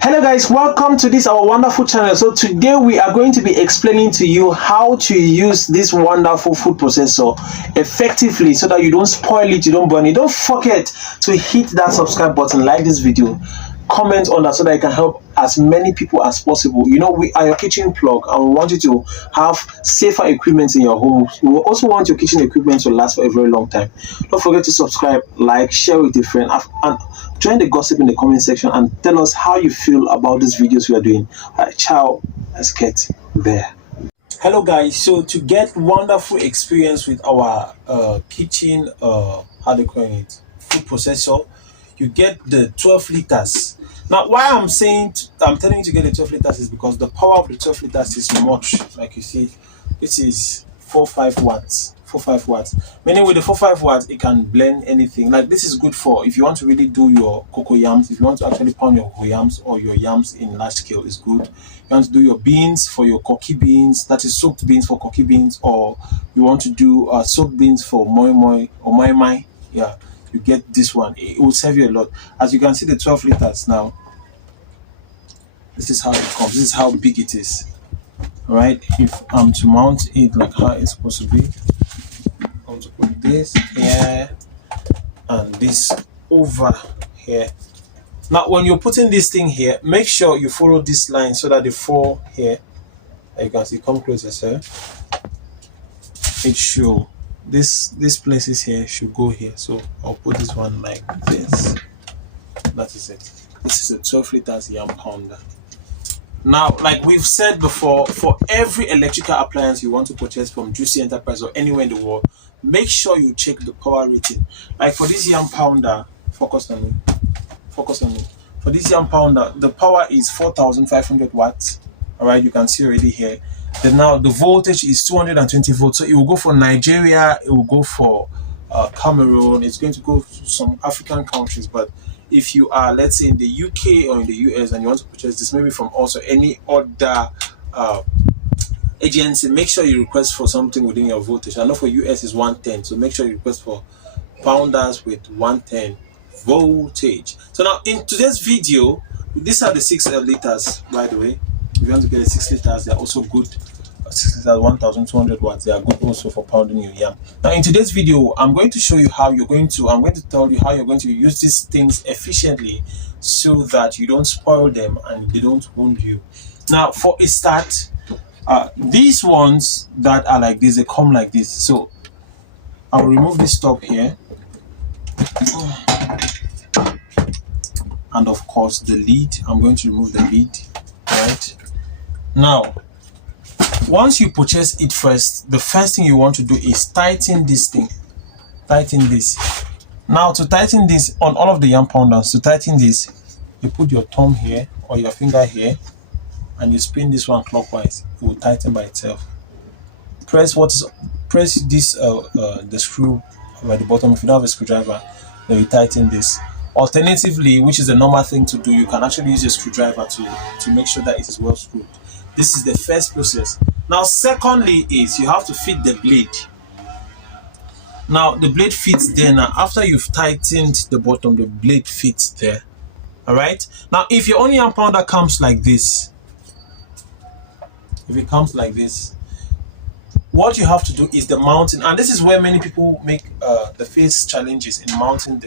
Hello guys, welcome to this our wonderful channel. So today we are going to be explaining to you how to use this wonderful food processor effectively so that you don't spoil it, you don't burn it. Don't forget to hit that subscribe button, like this video, comment on that so that I can help as many people as possible. You know, we are your kitchen plug and we want you to have safer equipment in your home. We also want your kitchen equipment to last for a very long time. Don't forget to subscribe, like, share with a friend, and join the gossip in the comment section and tell us how you feel about these videos we are doing. Ciao, let's get there. Hello guys, so to get wonderful experience with our kitchen how do you call it, food processor, you get the 12 liters. Now why I'm telling you to get the 12 liters is because the power of the 12 liters is much. Like you see, this is 4-5 watts. 4-5 watts, meaning with the 4-5 watts it can blend anything. Like this is good for if you want to really do your cocoa yams, if you want to actually pound your cocoa yams or your yams in large scale, is good. You want to do your beans for your cocky beans, that is soaked beans for cocky beans, or you want to do soaked beans for moi moi or mai mai, yeah, you get this one. It will save you a lot. As you can see, the 12 liters now, this is how it comes, this is how big it is. All right, if I'm to mount it like how it's supposed to be, I'm to put this here and this over here. Now when you're putting this thing here, make sure you follow this line so that the four here, you can see, come closer sir, it should, this places here should go here. So I'll put this one like this. That is it. This is a 12 liters YAM pounder. Now, like we've said before, for every electrical appliance you want to purchase from Juicy Enterprise or anywhere in the world, make sure you check the power rating. Like for this YAM pounder, focus on me. For this YAM pounder, the power is 4,500 watts. All right, you can see already here. Then now the voltage is 220 volts. So it will go for Nigeria, it will go for Cameroon, it's going to go to some African countries. But if you are, let's say, in the UK or in the US and you want to purchase this, maybe from also any other agency, make sure you request for something within your voltage. I know for US is 110, so make sure you request for pounders with 110 voltage. So now in today's video, these are the 6 liters, by the way. If you want to get the 6 liters, they're also good. 6 liters, 1,200 watts, they are good also for pounding your yam. Now in today's video, I'm going to show you how you're going to, I'm going to tell you how you're going to use these things efficiently so that you don't spoil them and they don't wound you. Now for a start, these ones that are like this, they come like this. So I'll remove this top here, and of course the lid. I'm going to remove the lid. Right now, once you purchase it first, the first thing you want to do is tighten this thing. Tighten this. Now to tighten this on all of the YAM pounders, to tighten this, you put your thumb here or your finger here and you spin this one clockwise. It will tighten by itself. Press this the screw by the bottom. If you don't have a screwdriver, then you tighten this. Alternatively, which is the normal thing to do, you can actually use a screwdriver to make sure that it is well screwed. This is the first process. Now secondly is you have to fit the blade. Now the blade fits there. Now after you've tightened the bottom, the blade fits there. All right, now if your only YAM pounder comes like this, if it comes like this, what you have to do is the mounting, and this is where many people make the face challenges in mounting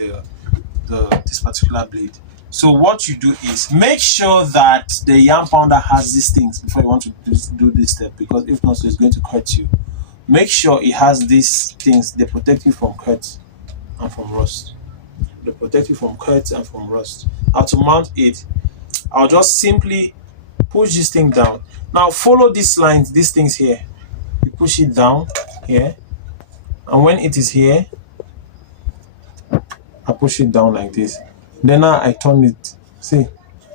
this particular blade. So what you do is make sure that the YAM pounder has these things before you want to do this step, because if not, so it's going to cut you. Make sure it has these things. They protect you from cuts and from rust. They protect you from cuts and from rust. How to mount it, I'll just simply push this thing down. Now follow these lines, these things here. You push it down here, and when it is here, I push it down like this. Then now I turn it. See,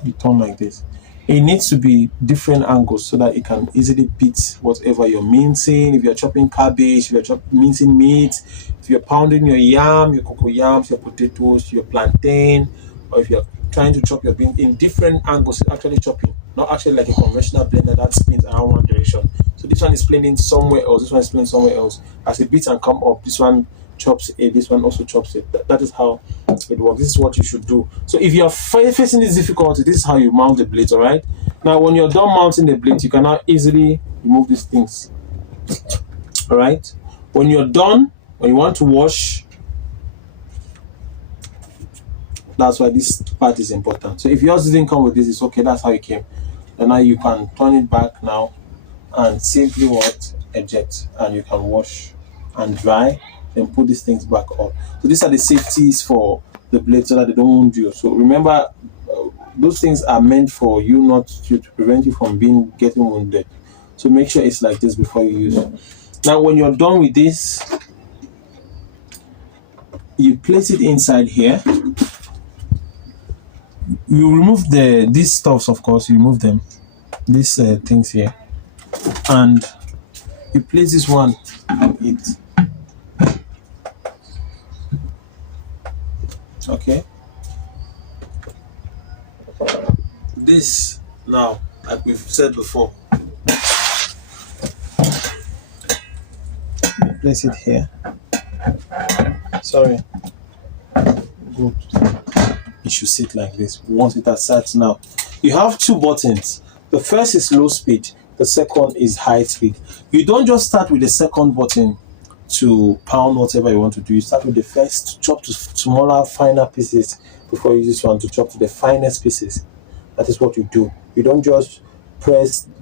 you turn like this. It needs to be different angles so that it can easily beat whatever you're mincing. If you're chopping cabbage, if you're mincing meat, if you're pounding your yam, your cocoa yams, your potatoes, your plantain, or if you're trying to chop your beans in different angles, actually chopping, not actually like a conventional blender that spins around one direction. So this one is planing somewhere else, this one is planing somewhere else. As it beats and come up, this one chops it, this one also chops it. That is how it works. This is what you should do. So if you're facing this difficulty, this is how you mount the blades. All right, now when you're done mounting the blades, you can now easily remove these things. All right, when you're done, when you want to wash, that's why this part is important. So if yours didn't come with this, it's okay, that's how it came. And now you can turn it back now and simply what, eject, and you can wash and dry, then put these things back on. So these are the safeties for the blade so that they don't wound you. So remember, those things are meant for you, not to prevent you from getting wounded. So make sure it's like this before you use it. Now when you're done with this, you place it inside here. You remove these stuffs, of course, you remove them, these things here, and you place this one on it. Okay, this now, like we've said before, place it here. Sorry, good. It should sit like this. Once it has sat, now you have two buttons. The first is low speed, the second is high speed. You don't just start with the second button to pound whatever you want to do. You start with the first to chop to smaller, finer pieces before you use this one to chop to the finest pieces. That is what you do. You don't just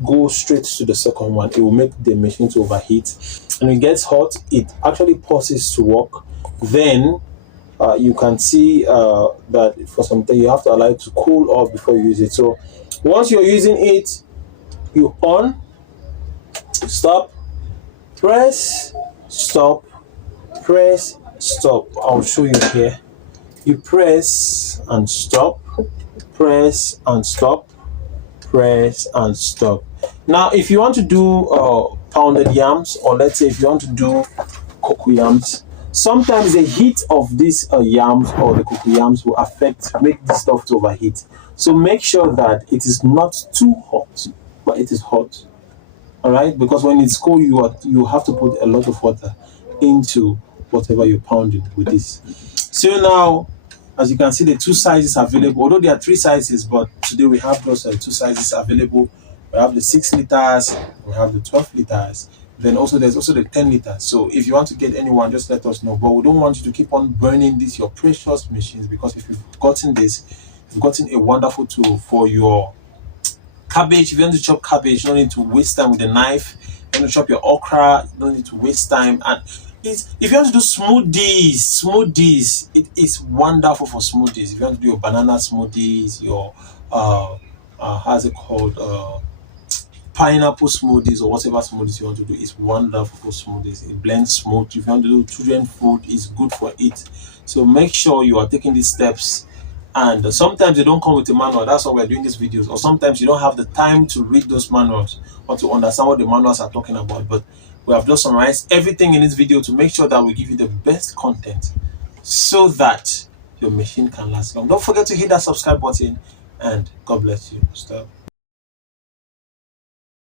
go straight to the second one. It will make the machine to overheat, and when it gets hot, it actually pauses to work. Then you can see that for some time you have to allow it to cool off before you use it. So once you're using it, you on, stop, press, stop, press, stop. I'll show you here. You press and stop, press and stop, press and stop. Now if you want to do pounded yams, or let's say if you want to do cocoa yams, sometimes the heat of these yams or the cocoa yams will make this stuff to overheat. So make sure that it is not too hot, but it is hot. All right, because when it's cold, you have to put a lot of water into whatever you're pounding with this. So now, as you can see, the two sizes available. Although there are three sizes, but today we have those two sizes available. We have the 6 liters, we have the 12 liters. Then also there's also the 10 liters. So if you want to get anyone, just let us know. But we don't want you to keep on burning your precious machines, because if you've gotten this, you've gotten a wonderful tool for your cabbage. If you want to chop cabbage, you don't need to waste time with a knife. If you want to chop your okra, you don't need to waste time. And if you want to do smoothies, it is wonderful for smoothies. If you want to do your banana smoothies, your how's it called, pineapple smoothies, or whatever smoothies you want to do, is wonderful for smoothies. It blends smooth. If you want to do children food, it's good for it. So make sure you are taking these steps. And sometimes they don't come with a manual. That's why we're doing these videos. Or sometimes you don't have the time to read those manuals or to understand what the manuals are talking about. But we have just summarized everything in this video to make sure that we give you the best content so that your machine can last long. Don't forget to hit that subscribe button, and God bless you. Stop.